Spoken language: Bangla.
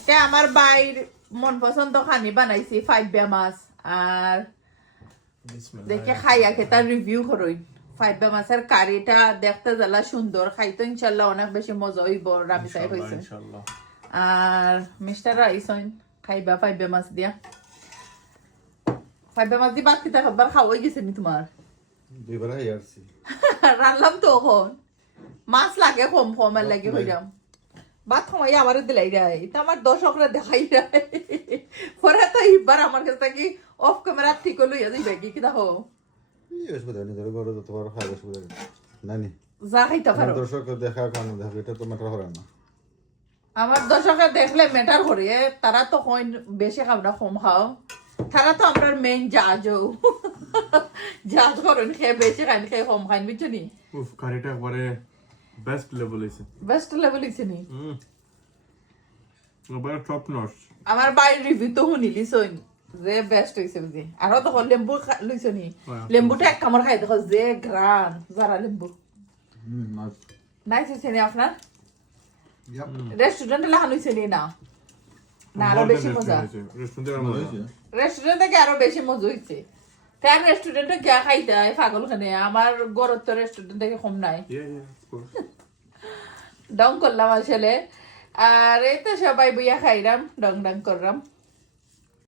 আজকে আমার বাইর মন পছন্দ খানি বানাইছি ফাইবা মাছ আর দেখে খাইয়া খেয়ে তার রিভিউ করই ফাইবা মাছের কারিটা দেখতে জ্বালা সুন্দর খাইতো ইনশাল্লাহ অনেক বেশি মজা হইব রাবি সাহেব হইছে আর মিস্টার রাইসন খাইবা ফাইবা মাছ দিয়া ফাইবা মাছ দি বাকি একবার খাওয়াই গেছে নি তোমার দুইবার খাইয়াছি রান্নাম তো এখন মাছ লাগে কম কম আর লাগে হইরাম বাদ সময় আমার দিলাই যায় এটা আমার দর্শকরা দেখাই যায় পরে তো এইবার আমার কাছে কি অফ ক্যামেরা ঠিক লইয়া যাইবে কি কি দেখো এই অসুবিধা নেই ধরো ঘরে তোমার খাওয়ার অসুবিধা নেই নানি যা খাইতে পারো দর্শক দেখা কেন দেখো এটা তো ম্যাটার করে না আমার দর্শকরা দেখলে ম্যাটার করে তারা তো কইন বেশি খাও না কম খাও তারা তো আমরা মেইন জাজও জাজ করেন খেয়ে বেশি খাইন খেয়ে কম খাইন বুঝছো নি উফ কারিটা একবারে বেস্ট লেভেল হইছে বেস্ট লেভেল হইছে নি একবারে টপ নচ আমার বাইরের রিভিউ তো শুনিলি সইন যে বেস্ট হইছে বুঝি আরো তো লেম্বু লইছো নি লেম্বুটা এক কামড় খাই দেখো যে গ্রান যারা লেম্বু নাইস হইছে নি আপনার রেস্টুরেন্টে লাগানো হইছে নি না না আরো বেশি মজা রেস্টুরেন্ট থেকে আরো বেশি মজা হইছে তার রেস্টুরেন্টে গিয়া খাইতে হয় পাগল খানে আমার গরত তো রেস্টুরেন্ট থেকে কম নাই ডং করলাম আসলে আর এই তো সবাই বইয়া খাইলাম ডং ডং করলাম